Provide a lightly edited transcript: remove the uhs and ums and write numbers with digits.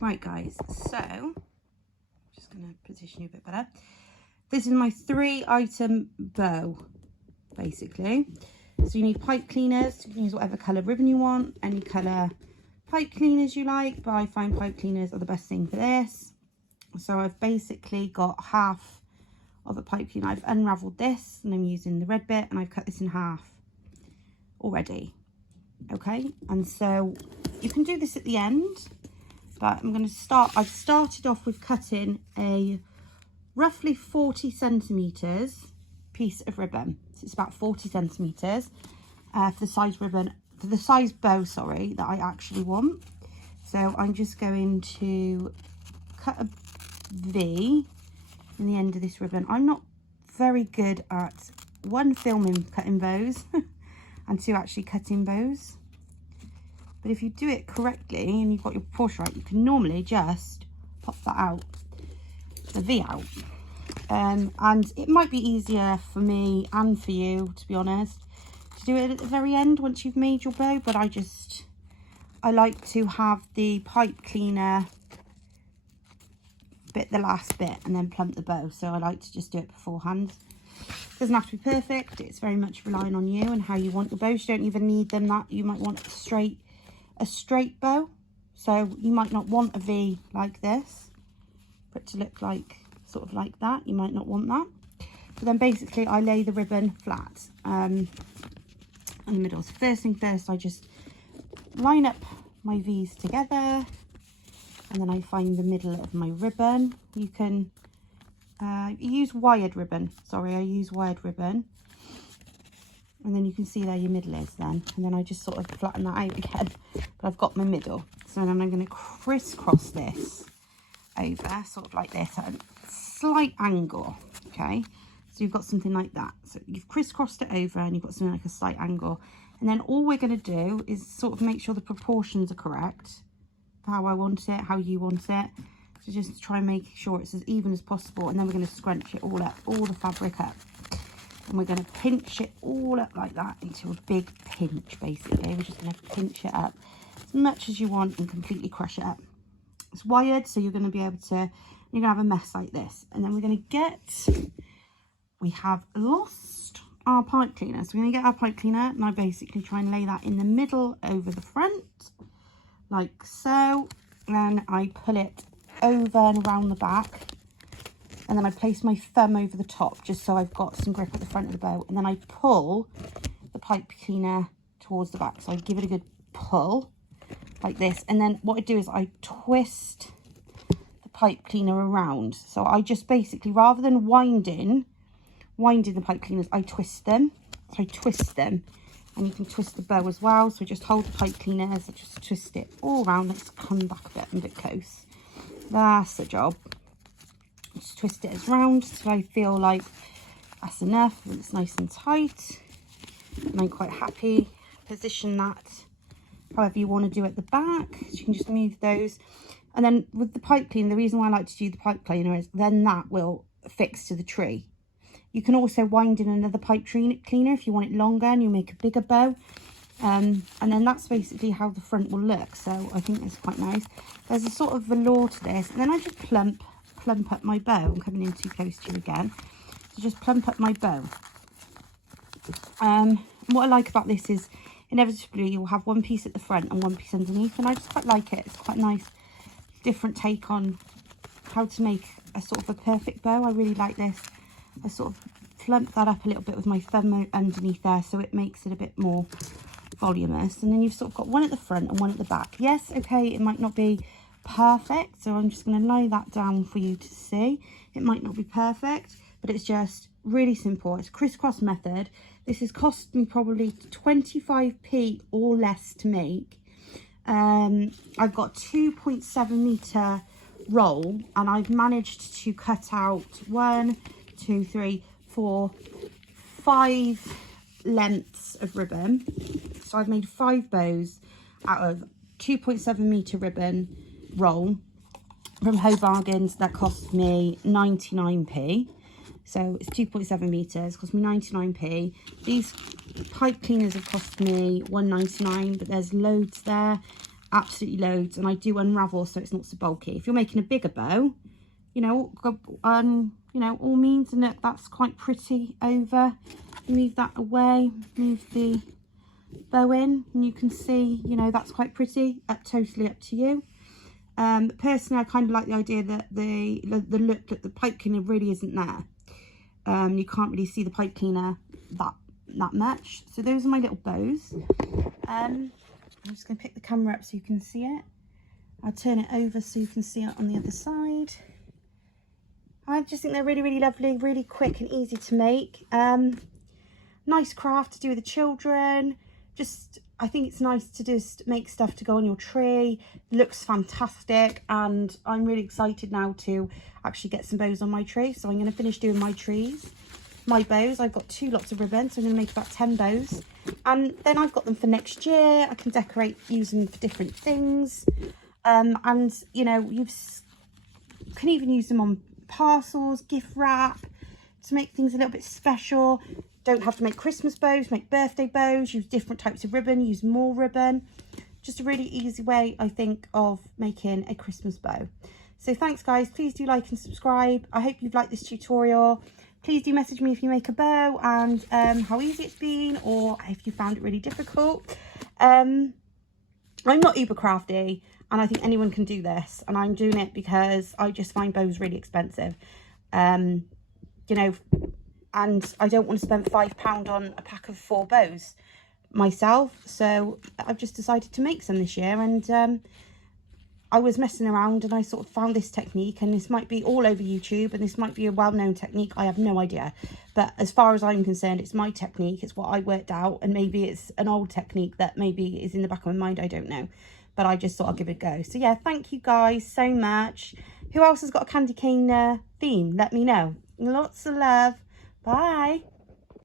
Right guys, so I'm just going to position you a bit better. This is my 3-item bow, basically. So you need pipe cleaners. You can use whatever colour ribbon you want, any colour pipe cleaners you like, but I find pipe cleaners are the best thing for this. So I've basically got half of a pipe cleaner. I've unravelled this and I'm using the red bit, and I've cut this in half already. Okay, and so you can do this at the end, but I'm going to start. I've started off with cutting a roughly 40 centimetres piece of ribbon. So it's about 40 centimetres for the size ribbon, for the size bow, sorry, that I actually want. So I'm just going to cut a V in the end of this ribbon. I'm not very good at one, filming cutting bows and two, actually cutting bows. But if you do it correctly and you've got your proportion right, you can normally just pop that out, the V out. And it might be easier for me and for you, to be honest, to do it at the very end once you've made your bow. But I like to have the pipe cleaner bit the last bit and then plump the bow. So I like to just do it beforehand. It doesn't have to be perfect. It's very much relying on you and how you want your bows. You don't even need them that. You might want a straight bow. So you might not want a V like this, for it to look like sort of like that. You might not want that. But then basically I lay the ribbon flat in the middle. So first thing first, I just line up my V's together, and then I find the middle of my ribbon. You can use wired ribbon. Sorry, I use wired ribbon. And then you can see there your middle is then. And then I just sort of flatten that out again. But I've got my middle. So then I'm going to crisscross this over, sort of like this, at a slight angle. Okay, so you've got something like that. So you've crisscrossed it over and you've got something like a slight angle. And then all we're going to do is sort of make sure the proportions are correct. How I want it, how you want it. So just try and make sure it's as even as possible. And then we're going to scrunch it all up, all the fabric up. And we're going to pinch it all up like that into a big pinch, basically. We're just going to pinch it up as much as you want and completely crush it up. It's wired, so you're going to be able to, you're going to have a mess like this. And then we're going to we have lost our pipe cleaner. So we're going to get our pipe cleaner, and I basically try and lay that in the middle over the front, like so. And I pull it over and around the back. And then I place my thumb over the top, just so I've got some grip at the front of the bow. And then I pull the pipe cleaner towards the back. So I give it a good pull, like this. And then what I do is I twist the pipe cleaner around. So I just basically, rather than winding the pipe cleaners, I twist them. So I twist them. And you can twist the bow as well. So just hold the pipe cleaners, I just twist it all around. Let's come back a bit and a bit close. That's the job. Just twist it as round till I feel like that's enough, and it's nice and tight, and I'm quite happy. Position that however you want to do at the back. So you can just move those, and then with the pipe cleaner, the reason why I like to do the pipe cleaner is then that will fix to the tree. You can also wind in another pipe cleaner if you want it longer and you make a bigger bow, and then that's basically how the front will look. So I think that's quite nice. There's a sort of velour to this, and then I just plump up my bow. I'm coming in too close to you again. So just plump up my bow. What I like about this is inevitably you'll have one piece at the front and one piece underneath, and I just quite like it. It's quite nice, different take on how to make a sort of a perfect bow. I really like this. I sort of plump that up a little bit with my thumb underneath there, so it makes it a bit more voluminous. And then you've sort of got one at the front and one at the back. Yes, okay, it might not be perfect, so I'm just going to lay that down for you to see. It might not be perfect, but it's just really simple. It's a crisscross method. This has cost me probably 25p or less to make. I've got 2.7 metre roll, and I've managed to cut out 1, 2, 3, 4, 5 lengths of ribbon. So I've made 5 bows out of 2.7 metre ribbon roll from Ho Bargains. That cost me 99p. So it's 2.7 metres, cost me 99p. These pipe cleaners have cost me 1.99, but there's loads there. absolutely loads, and I do unravel so it's not so bulky. If you're making a bigger bow, you know, all means, and look, that's quite pretty over. Move that away, move the bow in, and you can see, you know, that's quite pretty. Totally up to you. Personally, I kind of like the idea that the look that the pipe cleaner really isn't there. You can't really see the pipe cleaner that much. So those are my little bows. I'm just going to pick the camera up so you can see it. I'll turn it over so you can see it on the other side. I just think they're really, really lovely, really quick and easy to make. Nice craft to do with the children. I think it's nice to just make stuff to go on your tree. Looks fantastic, and I'm really excited now to actually get some bows on my tree. So I'm going to finish doing my bows. I've got 2 lots of ribbon, so I'm going to make about 10 bows, and then I've got them for next year. I can decorate, use them for different things, and you know, you can even use them on parcels, gift wrap, to make things a little bit special. Don't have to make Christmas bows, make birthday bows, use different types of ribbon, use more ribbon. Just a really easy way, I think, of making a Christmas bow. So thanks guys, please do like and subscribe. I hope you've liked this tutorial. Please do message me if you make a bow and how easy it's been, or if you found it really difficult. I'm not uber crafty, and I think anyone can do this, and I'm doing it because I just find bows really expensive. You know, and I don't want to spend £5 on a pack of 4 bows myself, so I've just decided to make some this year. And I was messing around and I sort of found this technique, and this might be all over YouTube, and this might be a well-known technique, I have no idea, but as far as I'm concerned, it's my technique, it's what I worked out, and maybe it's an old technique that maybe is in the back of my mind, I don't know, but I just thought I'd give it a go. So yeah, thank you guys so much. Who else has got a candy cane theme? Let me know. Lots of love. Bye.